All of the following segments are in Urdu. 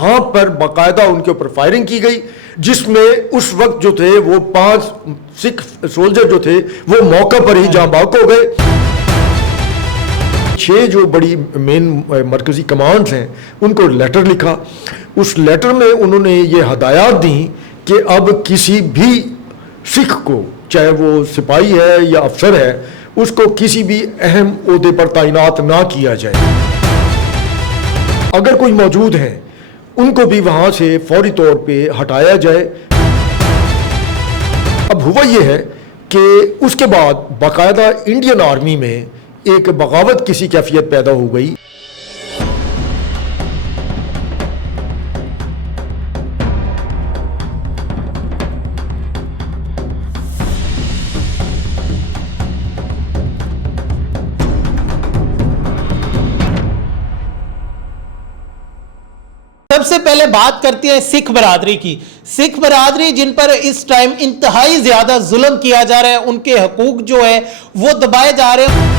وہاں پر باقاعدہ ان کے اوپر فائرنگ کی گئی، جس میں اس وقت جو تھے وہ 5 سکھ سولجر جو تھے وہ موقع پر ہی جاں بحق ہو گئے۔ 6 جو بڑی مین مرکزی کمانڈز ہیں ان کو لیٹر لکھا، اس لیٹر میں انہوں نے یہ ہدایات دیں کہ اب کسی بھی سکھ کو، چاہے وہ سپاہی ہے یا افسر ہے، اس کو کسی بھی اہم عہدے پر تعینات نہ کیا جائے۔ اگر کوئی موجود ہیں ان کو بھی وہاں سے فوری طور پہ ہٹایا جائے۔ اب ہوا یہ ہے کہ اس کے بعد باقاعدہ انڈین آرمی میں ایک بغاوت کسی کیفیت پیدا ہو گئی۔ سب سے پہلے بات کرتے ہیں سکھ برادری کی۔ سکھ برادری جن پر اس ٹائم انتہائی زیادہ ظلم کیا جا رہا ہے، ان کے حقوق جو ہے وہ دبائے جا رہے ہیں۔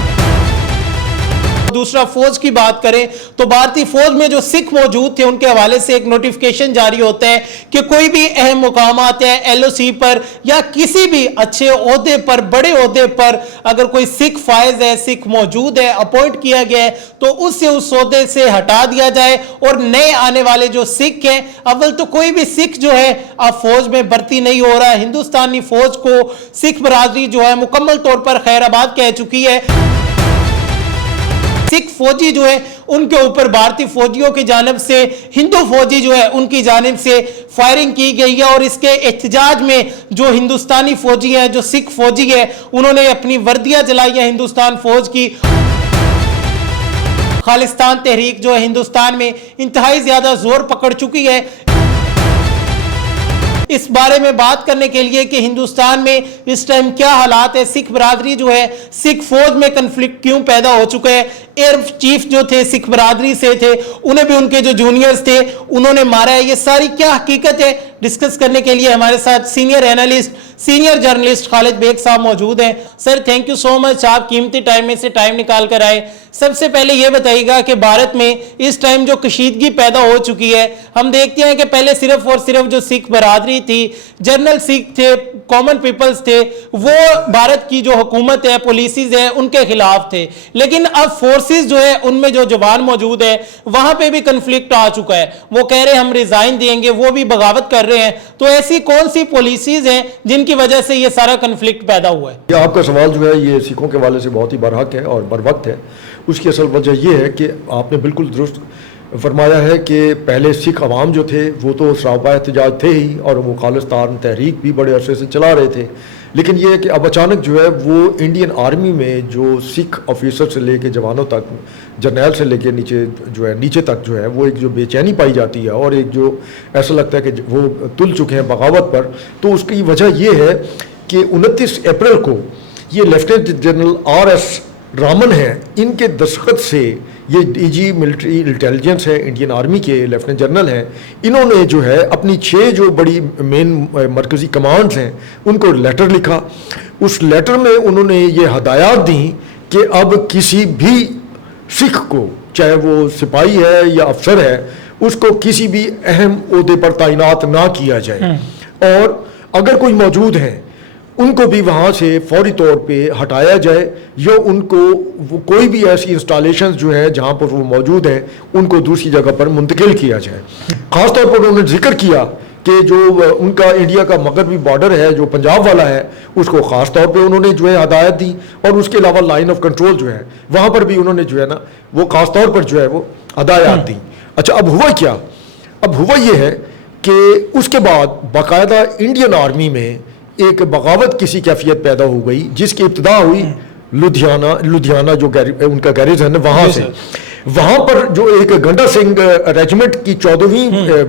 دوسرا فوج کی بات کریں تو بھارتی فوج میں جو سکھ موجود تھے ان کے حوالے سے ایک نوٹیفیکیشن جاری ہوتا ہے کہ کوئی بھی اہم مقامات ہیں LOC پر یا کسی بھی اچھے عہدے پر، بڑے عہدے پر اگر کوئی سکھ فائز ہے، سکھ موجود ہے، اپوائنٹ کیا گیا ہے تو اسے اس عہدے سے ہٹا دیا جائے، اور نئے آنے والے جو سکھ ہیں، اول تو کوئی بھی سکھ جو ہے اب فوج میں بھرتی نہیں ہو رہا ہے۔ ہندوستانی فوج کو سکھ برادری جو ہے مکمل طور پر خیر آباد کہہ چکی ہے۔ سکھ فوجی جو ہے ان کے اوپر بھارتی فوجیوں کی جانب سے ہندو فوجی جو ہے ان کی جانب سے فائرنگ کی گئی ہے، اور اس کے احتجاج میں جو ہندوستانی فوجی ہیں، جو سکھ فوجی ہیں، انہوں نے اپنی وردیاں جلائی ہیں ہندوستان فوج کی۔ خالصتان تحریک جو ہے ہندوستان میں انتہائی زیادہ زور پکڑ چکی ہے۔ اس بارے میں بات کرنے کے لیے کہ ہندوستان میں اس ٹائم کیا حالات ہے، سکھ برادری جو ہے، سکھ فوج میں کنفلکٹ کیوں پیدا ہو چکا ہے، ایئر چیف جو تھے سکھ برادری سے تھے، انہیں بھی ان کے جو جونیئرز تھے انہوں نے مارا ہے، یہ ساری کیا حقیقت ہے، ڈسکس کرنے کے لیے ہمارے ساتھ سینئر اینالسٹ، سینئر جرنلسٹ خالد بیگ صاحب موجود ہیں۔ سر تھینک یو سو مچ، آپ قیمتی ٹائم میں سے ٹائم نکال کر آئے۔ سب سے پہلے یہ بتائیے گا کہ بھارت میں اس ٹائم جو کشیدگی پیدا ہو چکی ہے، ہم دیکھتے ہیں کہ پہلے صرف اور صرف جو سکھ برادری تھی، جنرل سکھ تھے، کامن پیپلز تھے، وہ بھارت کی جو حکومت ہے، پالیسیز ہیں، ان کے خلاف تھے، لیکن اب فورسز جو ہے ان میں جو جوان موجود ہے وہاں پہ بھی کنفلکٹ آ چکا ہے، وہ کہہ رہے ہیں ہم ریزائن دیں گے، وہ بھی بغاوت کر رہے ہیں۔ تو ایسی کون سی پالیسیز ہیں جن کی وجہ سے یہ سارا کنفلکٹ پیدا ہوا ہے؟ یہ آپ کا سوال جو ہے یہ سکھوں کے حوالے سے بہت ہی برحق ہے اور بروقت ہے۔ اس کی اصل وجہ یہ ہے کہ آپ نے بالکل درست فرمایا ہے کہ پہلے سکھ عوام جو تھے وہ تو سراپا احتجاج تھے ہی، اور وہ خالصتان تحریک بھی بڑے عرصے سے چلا رہے تھے، لیکن یہ ہے کہ اب اچانک جو ہے وہ انڈین آرمی میں جو سکھ آفیسر سے لے کے جوانوں تک، جرنیل سے لے کے نیچے تک جو ہے وہ ایک جو بے چینی پائی جاتی ہے، اور ایک جو ایسا لگتا ہے کہ وہ تل چکے ہیں بغاوت پر۔ تو اس کی وجہ یہ ہے کہ 29 اپریل کو یہ لیفٹیننٹ جنرل RS رامن ہیں، ان کے دستخط سے یہ DG ملٹری انٹیلیجنس ہے انڈین آرمی کے لیفٹیننٹ جنرل ہیں، انہوں نے جو ہے اپنی 6 جو بڑی مین مرکزی کمانڈز ہیں ان کو لیٹر لکھا، اس لیٹر میں انہوں نے یہ ہدایات دیں کہ اب کسی بھی سکھ کو، چاہے وہ سپاہی ہے یا افسر ہے، اس کو کسی بھی اہم عہدے پر تعینات نہ کیا جائے، اور اگر کوئی موجود ہیں ان کو بھی وہاں سے فوری طور پہ ہٹایا جائے، یا ان کو کوئی بھی ایسی انسٹالیشنز جو ہیں جہاں پر وہ موجود ہیں ان کو دوسری جگہ پر منتقل کیا جائے۔ خاص طور پر انہوں نے ذکر کیا کہ جو ان کا انڈیا کا مغربی بارڈر ہے جو پنجاب والا ہے، اس کو خاص طور پہ انہوں نے جو ہے ہدایت دی، اور اس کے علاوہ لائن آف کنٹرول جو ہے وہاں پر بھی انہوں نے جو ہے نا وہ خاص طور پر جو ہے وہ ہدایات دی۔ اچھا، اب ہوا کیا؟ اب ہوا یہ ہے کہ اس کے بعد باقاعدہ انڈین آرمی میں ایک بغاوت کسی کیفیت پیدا ہو گئی، جس کی ابتدا ہوئی لدھیانہ جو ان کا گیریژن ہے وہاں سے۔ وہاں پر جو ایک گنڈا سنگھ ریجمنٹ کی 14ویں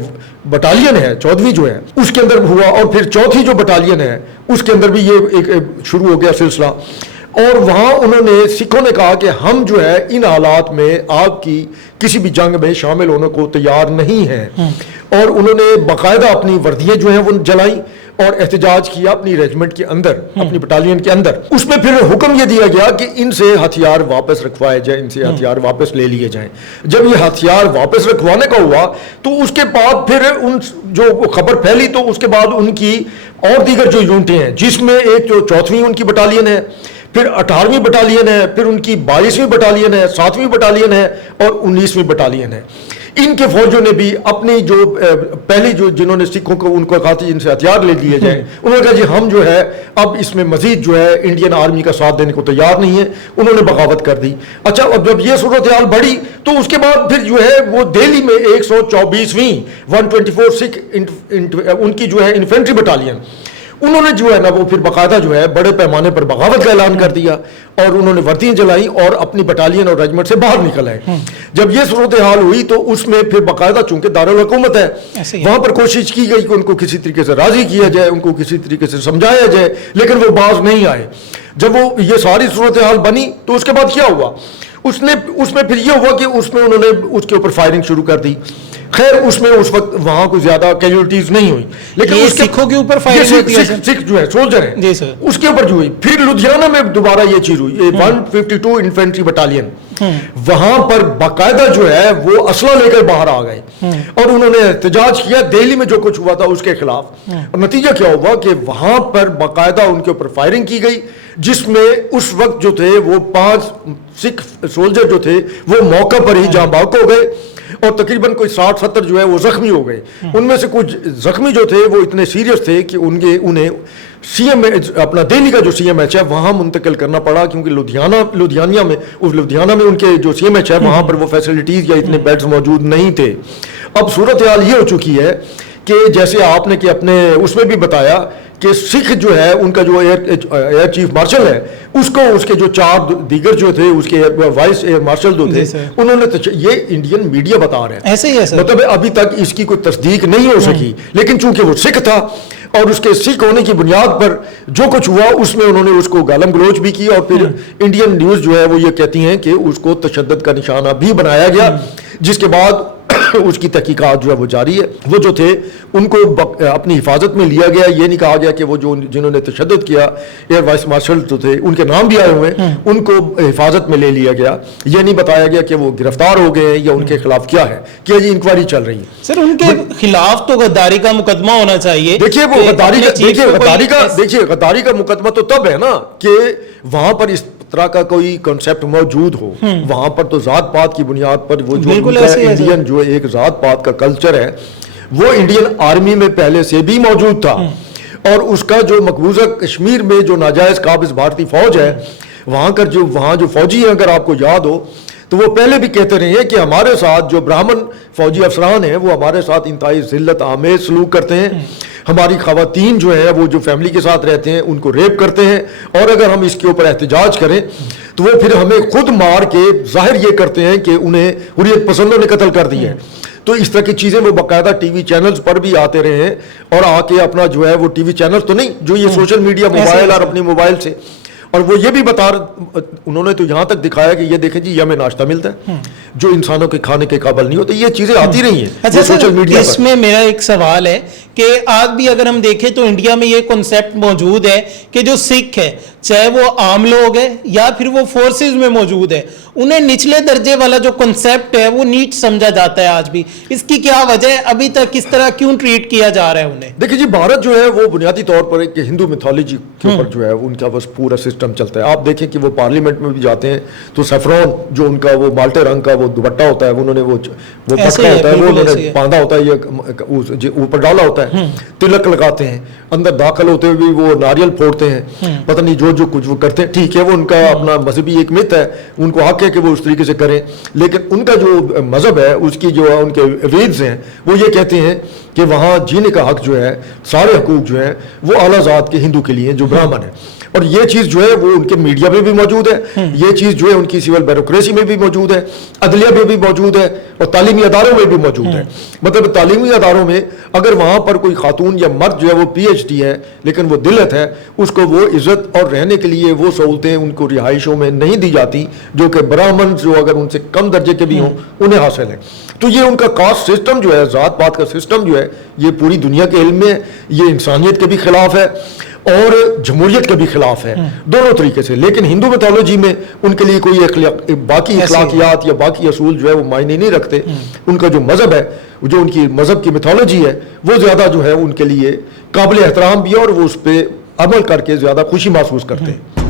بٹالین ہے، 14ویں جو ہے اس کے اندر ہوا، اور پھر 4تھی جو بٹالین ہے اس کے اندر بھی یہ ایک شروع ہو گیا سلسلہ، اور وہاں انہوں نے سکھوں نے کہا کہ ہم جو ہے ان حالات میں آپ کی کسی بھی جنگ میں شامل ہونے کو تیار نہیں ہیں، اور انہوں نے باقاعدہ اپنی وردیاں جو ہیں وہ جلائیں، اور احتجاج کیا اپنی ریجمنٹ کے اندر, اپنی بٹالین کے اندر. اس میں پھر حکم یہ دیا گیا کہ ان سے ہتھیار واپس رکھوائے جائیں, ان سے ہتھیار واپس لے لیے جائیں. جب یہ ہتھیار واپس رکھوانے کا ہوا تو اس کے بعد پھر ان جو خبر پھیلی تو اس کے بعد ان کی اور دیگر جو یونٹیں ہیں, جس میں ایک جو 4ویں ان کی بٹالین ہے, پھر 18ویں بٹالین ہے, پھر ان کی 22ویں بٹالین ہے, 7ویں بٹالین ہے اور 19ویں بٹالین ہے. ان کے فوجوں نے بھی اپنی جو پہلی جو جنہوں نے سکھوں کو ان کو کہا تھا ان سے ہتھیار لے لیے جائیں, انہوں نے کہا جی ہم جو ہے اب اس میں مزید جو ہے انڈین آرمی کا ساتھ دینے کو تیار نہیں ہے, انہوں نے بغاوت کر دی. اچھا, اب جب یہ صورتحال بڑھی تو اس کے بعد پھر جو ہے وہ دہلی میں 124ویں 124 سکھ ان کی جو ہے انفینٹری بٹالین, انہوں نے جو ہے نا وہ پھر باقاعدہ جو ہے بڑے پیمانے پر بغاوت کا اعلان کر دیا اور انہوں نے وردیاں جلائیں اور اپنی بٹالین اور ریجمنٹ سے باہر نکل آئے. جب یہ صورتحال ہوئی تو اس میں پھر باقاعدہ چونکہ دارالحکومت ہے وہاں پر کوشش کی گئی کہ ان کو کسی طریقے سے راضی کیا جائے, ان کو کسی طریقے سے سمجھایا جائے, لیکن وہ باز نہیں آئے. جب وہ یہ ساری صورتحال بنی تو اس کے بعد کیا ہوا, اس میں پھر یہ ہوا کہ اس میں انہوں نے اس کے اوپر فائرنگ شروع کر دی. خیر اس میں اس وقت وہاں کوئی زیادہ کیجولٹیز نہیں ہوئی, لیکن اس سکھوں کے اوپر فائرنگ سکھ جو ہے سولجر ہیں اس کے اوپر جو ہوئی. پھر لدھیانہ میں دوبارہ یہ چیز ہوئی, 152 انفینٹری بٹالین, وہاں پر باقاعدہ جو ہے وہ اسلحہ لے کر باہر آ گئے اور انہوں نے احتجاج کیا دہلی میں جو کچھ ہوا تھا اس کے خلاف. اور نتیجہ کیا ہوا کہ وہاں پر باقاعدہ ان کے اوپر فائرنگ کی گئی, جس میں اس وقت جو تھے وہ 5 سکھ سولجر جو تھے وہ موقع پر ہی جاں بحق ہو گئے اور تقریباً کوئی 60-70 جو ہے وہ زخمی ہو گئے. ان میں سے کچھ زخمی جو تھے وہ اتنے سیریس تھے کہ انہیں سی ایم اپنا دہلی کا جو سی ایم ایچ ہے وہاں منتقل کرنا پڑا, کیونکہ لدھیانہ میں ان کے جو سی ایم ایچ ہے وہاں پر وہ فیسلٹیز یا اتنے بیڈز موجود نہیں تھے. اب صورتحال یہ ہو چکی ہے کہ جیسے آپ نے کہ اپنے اس میں بھی بتایا کہ سکھ جو ہے ان کا جو ایئر چیف مارشل ہے اس کو اس کے جو 4 دیگر جو تھے اس کے وائس ایئر مارشل جو تھے انہوں نے یہ انڈین میڈیا بتا رہے ہیں ایسے ہی ہے مطلب ابھی تک اس کی کوئی تصدیق نہیں ہو سکی, لیکن چونکہ وہ سکھ تھا اور اس کے سکھ ہونے کی بنیاد پر جو کچھ ہوا اس میں انہوں نے اس کو گالم گلوچ بھی کی, اور پھر انڈین نیوز جو ہے وہ یہ کہتی ہیں کہ اس کو تشدد کا نشانہ بھی بنایا گیا, جس کے بعد اس کی تحقیقات جو ہے وہ جاری ہے. وہ جو تھے ان کو اپنی حفاظت میں لیا گیا, یہ نہیں کہا گیا کہ وہ جو جنہوں نے تشدد کیا ایئر وائس مارشل جو تھے ان کے نام بھی آئے ہوئے ہیں ان کو حفاظت میں لے لیا گیا. یہ نہیں بتایا گیا کہ وہ گرفتار ہو گئے یا ان کے خلاف کیا ہے, کہ یہ انکوائری چل رہی ہے. سر ان کے خلاف تو غداری کا مقدمہ ہونا چاہیے. دیکھیے وہ غداری کا مقدمہ تو تب ہے نا کہ وہاں پر اس طرح کا کوئی کنسیپٹ موجود ہو, وہاں پر تو ذات پات کی بنیاد پر وہ جو انڈین جو ایک ذات پات کا کلچر ہے وہ انڈین آرمی میں پہلے سے بھی موجود تھا, اور اس کا جو مقبوضہ کشمیر میں جو ناجائز قابض بھارتی فوج ہے وہاں جو فوجی ہیں اگر آپ کو یاد ہو تو وہ پہلے بھی کہتے رہے ہیں کہ ہمارے ساتھ جو برہمن فوجی افسران ہیں وہ ہمارے ساتھ انتہائی ذلت آمیز سلوک کرتے ہیں, ہماری خواتین جو ہیں وہ جو فیملی کے ساتھ رہتے ہیں ان کو ریپ کرتے ہیں, اور اگر ہم اس کے اوپر احتجاج کریں تو وہ پھر ہمیں خود مار کے ظاہر یہ کرتے ہیں کہ انہیں حریت پسندوں نے قتل کر دی ہے. تو اس طرح کی چیزیں وہ باقاعدہ ٹی وی چینلز پر بھی آتے رہے ہیں, اور آ کے اپنا جو ہے وہ ٹی وی چینلز تو نہیں جو یہ سوشل میڈیا موبائل اور اپنی موبائل سے, اور وہ یہ بھی انہوں نے تو یہاں تک دکھایا کہ یہ دیکھیں جی یہ ہمیں ناشتہ ملتا ہے جو انسانوں کے کھانے کے قابل نہیں ہوتے. یہ چیزیں آتی رہی ہیں. اچھا سوشل میڈیا اس میں میرا ایک سوال ہے کہ آج بھی اگر ہم دیکھیں تو انڈیا میں یہ کنسیپٹ موجود ہے کہ جو سکھ ہے چاہے وہ عام لوگ ہیں یا پھر وہ فورسز میں موجود ہے, انہیں نچلے درجے والا جو کنسیپٹ ہے وہ نیچ سمجھا جاتا ہے آج بھی. اس کی کیا وجہ ہے, ابھی تک کس طرح کیوں ٹریٹ کیا جا رہا ہے انہیں؟ دیکھیں جی بھارت جو ہے وہ بنیادی طور پر ایک ہندو میتھولوجی کے اوپر جو ہے ان کا بس پورا سسٹم چلتا ہے. آپ دیکھیں کہ وہ پارلیمنٹ میں بھی جاتے ہیں تو سیفرون جو ان کا وہ مالٹے رنگ کا وہ دوپٹہ ہوتا ہے انہوں نے وہ پٹکا ہوتا ہے وہ انہوں نے باندھا ہوتا ہے, یہ اوپر ڈالا ہوتا ہے, تلک لگاتے ہیں, اندر داخل ہوتے ہوئے بھی وہ ناریل پھوڑتے ہیں, پتہ نہیں جو کچھ وہ کرتے ہیں. ٹھیک ہے وہ ان کا اپنا مذہبی ایک مت ہے, ان کو حق ہے کہ وہ اس طریقے سے کریں, لیکن ان کا جو مذہب ہے اس کی جو ان کے ویدز ہیں وہ یہ کہتے ہیں کہ وہاں جینے کا حق جو ہے سارے حقوق جو ہیں وہ اعلیٰ ذات کے ہندو کے لیے جو برہمن ہیں. اور یہ چیز جو ہے وہ ان کے میڈیا میں بھی موجود ہے, یہ چیز جو ہے ان کی سول بیوروکریسی میں بھی موجود ہے, عدلیہ میں بھی موجود ہے, اور تعلیمی اداروں میں بھی موجود ہے. مطلب تعلیمی اداروں میں اگر وہاں پر کوئی خاتون یا مرد جو ہے وہ پی ایچ ڈی ہے لیکن وہ دلت ہے, اس کو وہ عزت اور رہنے کے لیے وہ سہولتیں ان کو رہائشوں میں نہیں دی جاتی جو کہ برہمن جو اگر ان سے کم درجے کے بھی ہوں انہیں حاصل ہے. تو یہ ان کا کاسٹ سسٹم جو ہے, ذات پات کا سسٹم جو ہے, یہ پوری دنیا کے علم میں یہ انسانیت کے بھی خلاف ہے اور جمہوریت کے بھی خلاف ہے, دونوں طریقے سے. لیکن ہندو میتھولوجی میں ان کے لیے کوئی باقی اخلاقیات یا باقی اصول جو ہے وہ معنی نہیں رکھتے. ان کا جو مذہب ہے, جو ان کی مذہب کی میتھولوجی ہے, وہ زیادہ جو ہے ان کے لیے قابل احترام بھی ہے اور وہ اس پہ عمل کر کے زیادہ خوشی محسوس کرتے ہیں.